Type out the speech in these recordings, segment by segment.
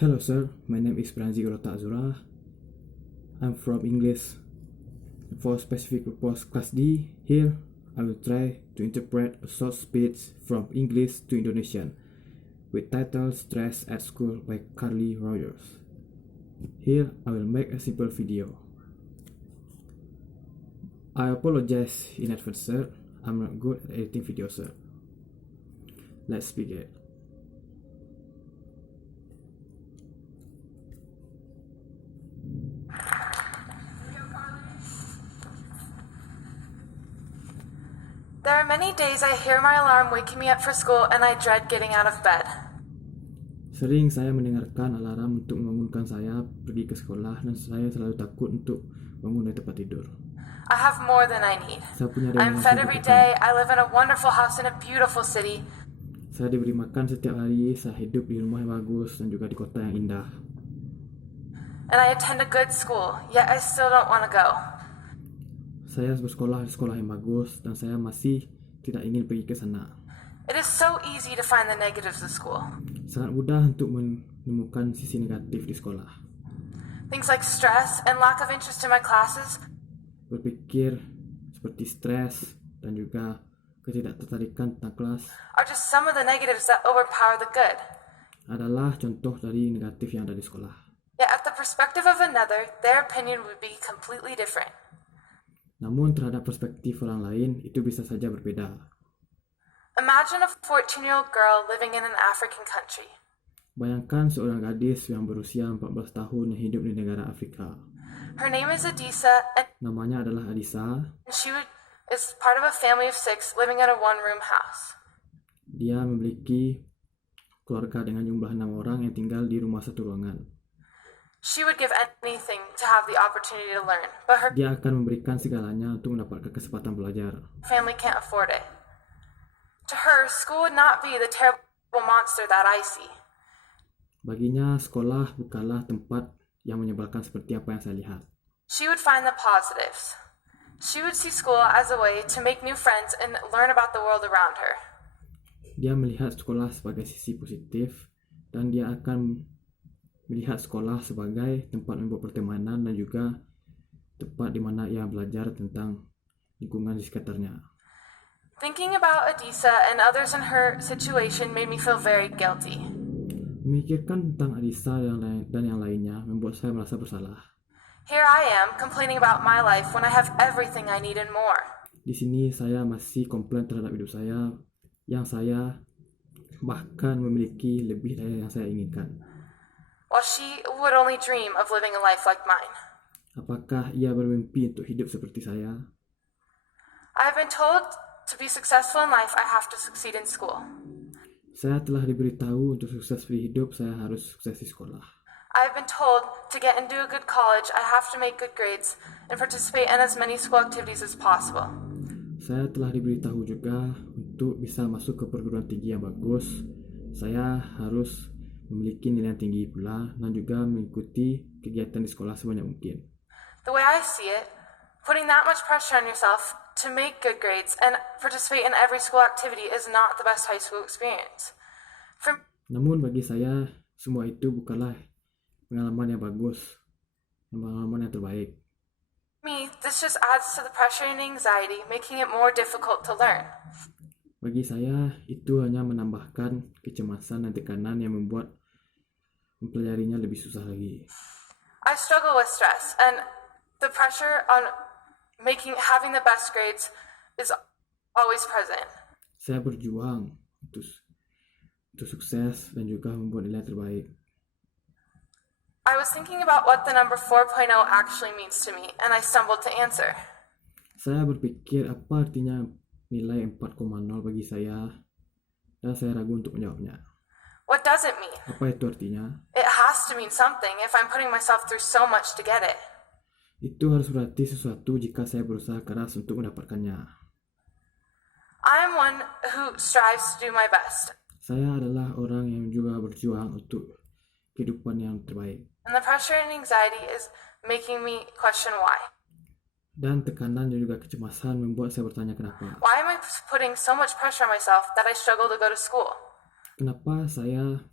Hello sir, my name is Pranzi Grota Azura. I'm from English. For specific purpose class D, here I will try to interpret a short speech from English to Indonesian with title Stress at School by Carly Rogers. Here I will make a simple video. I apologize in advance sir, I'm not good at editing videos sir. Let's begin. There are many days I hear my alarm waking me up for school and I dread getting out of bed. Sering saya mendengarkan alarm untuk membangunkan saya pergi ke sekolah dan saya selalu takut untuk bangun dari tempat tidur. I have more than I need. Saya punya I'm yang fed saya every butuhkan. day, I live in a wonderful house in a beautiful city, Saya diberi makan setiap hari, saya hidup di rumah yang bagus dan juga di kota yang indah. and I attend a good school, yet I still don't want to go. Saya bersekolah di sekolah yang bagus dan saya masih tidak ingin pergi ke sana. It is so easy to find the negatives of school. Sangat mudah untuk menemukan sisi negatif di sekolah. Things like stress and lack of interest in my classes Berpikir seperti stres dan juga ketidaktertarikan tentang kelas are just some of the negatives that overpower the good. adalah contoh dari negatif yang ada di sekolah. Yet at the perspective of another, their opinion would be completely different. Namun terhadap perspektif orang lain itu bisa saja berbeda. Imagine a 14-year-old girl living in an African country. Bayangkan seorang gadis yang berusia 14 tahun yang hidup di negara Afrika. Her name is Adisa, and Namanya adalah Adisa. is part of a family of 6 living in a one-room house. Dia memiliki keluarga dengan jumlah 6 orang yang tinggal di rumah satu ruangan. She would give anything to have the opportunity to learn, but her Dia akan memberikan segalanya untuk mendapatkan kesempatan belajar. family can't afford it. To her, school would not be the terrible monster that I see. Baginya, sekolah bukanlah tempat yang menyebalkan seperti apa yang saya lihat. She would find the positives. She would see school as a way to make new friends and learn about the world around her. Dia melihat sekolah sebagai sisi positif dan dia akan melihat sekolah sebagai tempat membuat pertemanan dan juga tempat di mana ia belajar tentang lingkungan di sekitarnya. Thinking about Adisa and others in her situation made me feel very guilty. Memikirkan tentang Adisa dan yang lainnya membuat saya merasa bersalah. Here I am complaining about my life when I have everything I need and more. Di sini saya masih komplain terhadap hidup saya yang saya bahkan memiliki lebih dari yang saya inginkan. While she would only dream of living a life like mine. Apakah ia bermimpi untuk hidup seperti saya? I have been told to be successful in life, I have to succeed in school. Saya telah diberitahu untuk sukses di hidup, saya harus sukses di sekolah. I have been told to get into a good college, I have to make good grades and participate in as many school activities as possible. Saya telah diberitahu juga untuk bisa masuk ke perguruan tinggi yang bagus, saya harus memiliki nilai yang tinggi pula dan juga mengikuti kegiatan di sekolah sebanyak mungkin. The way I see it, putting that much pressure on yourself to make good grades and participate in every school activity is not the best high school experience. For Namun bagi saya, semua itu bukanlah pengalaman yang bagus, pengalaman yang terbaik. me, this just adds to the pressure and anxiety, making it more difficult to learn. Bagi saya, itu hanya menambahkan kecemasan dan tekanan yang membuat mempelajarinya lebih susah lagi. I struggle with stress, and the pressure on having the best grades is always present. Saya berjuang untuk sukses dan juga membuat nilai terbaik. I was thinking about what the number 4.0 actually means to me, and I stumbled to answer. Saya berpikir apa artinya nilai 4,0 bagi saya, dan saya ragu untuk menjawabnya. What does it mean? Apa itu artinya? It has to mean something if I'm putting myself through so much to get it. Itu harus berarti sesuatu jika saya berusaha keras untuk mendapatkannya. I am one who strives to do my best, Saya adalah orang yang juga berjuang untuk kehidupan yang terbaik. and the pressure and anxiety is making me question why. Dan tekanan dan juga kecemasan membuat saya bertanya kenapa. Why am I putting so much pressure on myself that I struggle to go to school? Kenapa saya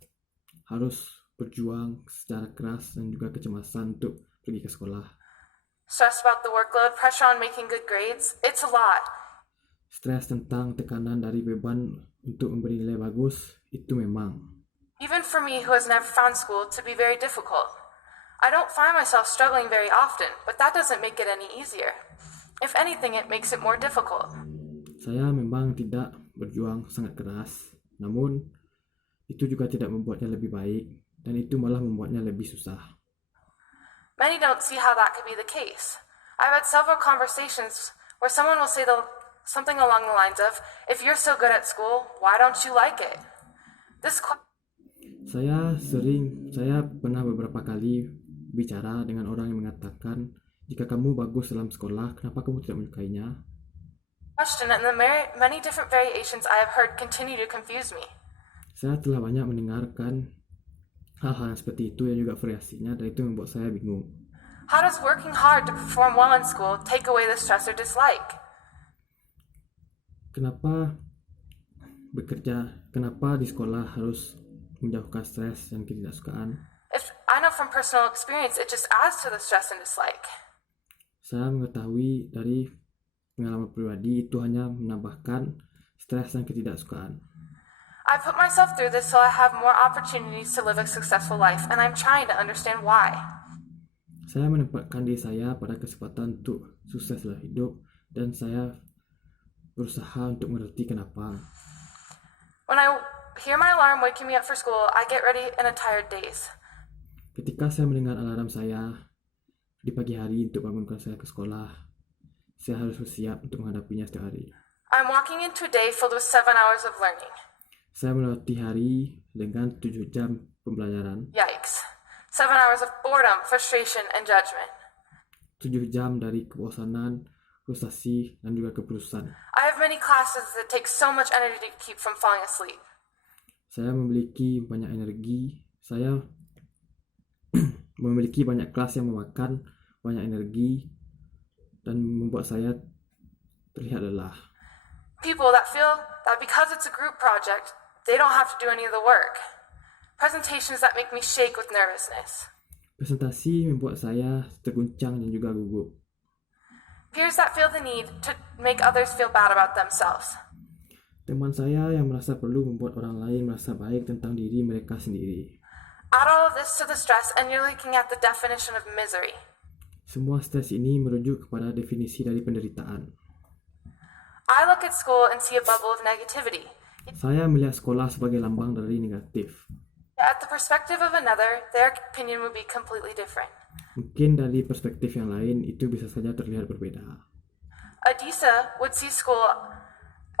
harus berjuang secara keras dan juga kecemasan untuk pergi ke sekolah. Stress about the workload, pressure on making good grades, it's a lot. Stres tentang tekanan dari beban untuk memberi nilai bagus, itu memang. Even for me who has never found school to be very difficult. I don't find myself struggling very often, but that doesn't make it any easier. If anything, it makes it more difficult. Saya memang tidak berjuang sangat keras, namun itu juga tidak membuatnya lebih baik, dan itu malah membuatnya lebih susah. Many don't see how that could be the case. I've had several conversations where someone will say something along the lines of, if you're so good at school, why don't you like it? Saya pernah beberapa kali bicara dengan orang yang mengatakan, jika kamu bagus dalam sekolah, kenapa kamu tidak menyukainya? Question and the many different variations I have heard continue to confuse me. Saya telah banyak mendengarkan hal-hal seperti itu yang juga variasinya, dan itu membuat saya bingung. How does working hard to perform well in school take away the stress or dislike? Kenapa di sekolah harus menjauhkan stres dan ketidaksukaan? If I know from personal experience, it just adds to the stress and dislike. Saya mengetahui dari pengalaman pribadi itu hanya menambahkan stres dan ketidaksukaan. I put myself through this so I have more opportunities to live a successful life, and I'm trying to understand why. Saya menempatkan diri saya pada kesempatan untuk sukses dalam hidup, dan saya berusaha untuk mengerti kenapa. When I hear my alarm waking me up for school, I get ready in a tired daze. Ketika saya mendengar alarm saya di pagi hari untuk bangunkan saya ke sekolah, saya harus bersiap untuk menghadapinya setiap hari. I'm walking into a day filled with 7 hours of learning. Saya melewati hari dengan 7 jam pembelajaran. Yikes. 7 hours of boredom, frustration, and judgment. 7 jam dari kebosanan, frustasi, dan juga keputusan. I have many classes that take so much energy to keep from falling asleep. Saya memiliki banyak energi. Saya memiliki banyak kelas yang memakan banyak energi dan membuat saya terlihat lelah. People that feel that because it's a group project, they don't have to do any of the work. Presentations that make me shake with nervousness. Presentasi membuat saya terguncang dan juga gugup. Peers that feel the need to make others feel bad about themselves. Teman saya yang merasa perlu membuat orang lain merasa baik tentang diri mereka sendiri. Add all of this to the stress and you're looking at the definition of misery. Semua stres ini merujuk kepada definisi dari penderitaan. I look at school and see a bubble of negativity. Saya melihat sekolah sebagai lambang dari negatif. At the perspective of another, their opinion would be completely different. Mungkin dari perspektif yang lain itu bisa saja terlihat berbeda. Adisa would see school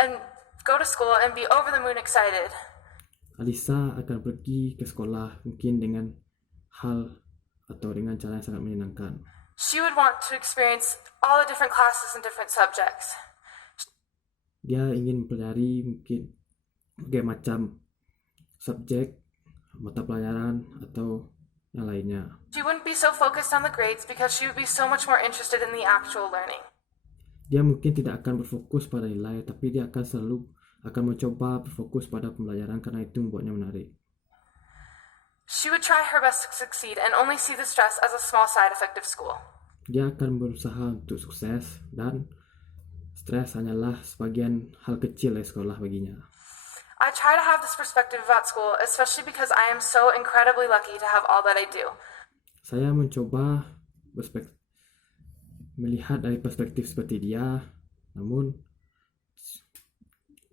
and go to school and be over the moon excited. Alisa akan pergi ke sekolah mungkin dengan hal atau dengan cara yang sangat menyenangkan. She would want to experience all the different classes and different subjects. Dia ingin mempelajari mungkin berbagai macam subjek, mata pelajaran, atau yang lainnya. She wouldn't be so focused on the grades because she would be so much more interested in the actual learning. Dia mungkin tidak akan berfokus pada nilai, tapi dia akan mencoba berfokus pada pembelajaran karena itu membuatnya menarik. She would try her best to succeed and only see the stress as a small side effect of school. Dia akan berusaha untuk sukses dan stres hanyalah sebagian hal kecil dari sekolah baginya. I try to have this perspective about school, especially because I am so incredibly lucky to have all that I do. Saya mencoba melihat dari perspektif seperti dia, namun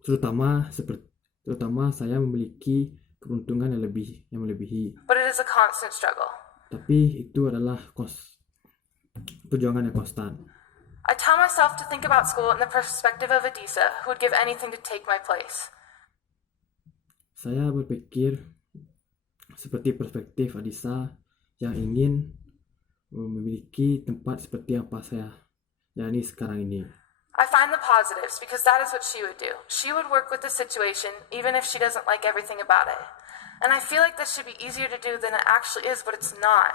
terutama saya memiliki keberuntungan yang melebihi. But it is a constant struggle. Tapi itu adalah perjuangan yang konstan. I tell myself to think about school in the perspective of Adisa, who would give anything to take my place. Saya berpikir seperti perspektif Adisa yang ingin memiliki tempat seperti apa saya jalani sekarang ini. I find the positives because that is what she would do. She would work with the situation even if she doesn't like everything about it. And I feel like this should be easier to do than it actually is, but it's not.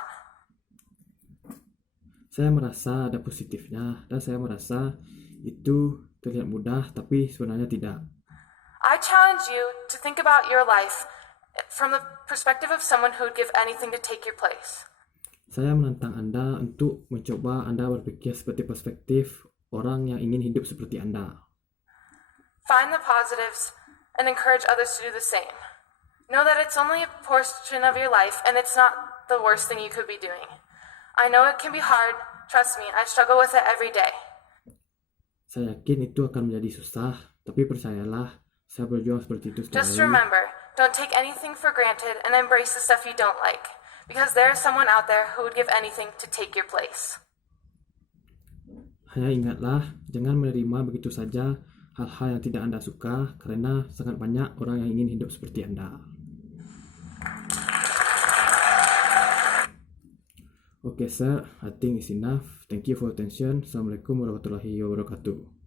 Saya merasa ada positifnya dan saya merasa itu terlihat mudah tapi sebenarnya tidak. I challenge you to think about your life from the perspective of someone who would give anything to take your place. Saya menantang Anda untuk mencoba Anda berpikir seperti perspektif orang yang ingin hidup seperti Anda. Find the positives and encourage others to do the same. Know that it's only a portion of your life and it's not the worst thing you could be doing. I know it can be hard. Trust me, I struggle with it every day. Saya yakin itu akan menjadi susah, tapi percayalah, saya berjuang seperti itu Just selalu. remember, don't take anything for granted and embrace the stuff you don't like, because there is someone out there who would give anything to take your place. Hanya ingatlah, jangan menerima begitu saja hal-hal yang tidak Anda suka, karena sangat banyak orang yang ingin hidup seperti Anda. Okay, sir, I think it's enough. Thank you for attention. Assalamualaikum warahmatullahi wabarakatuh.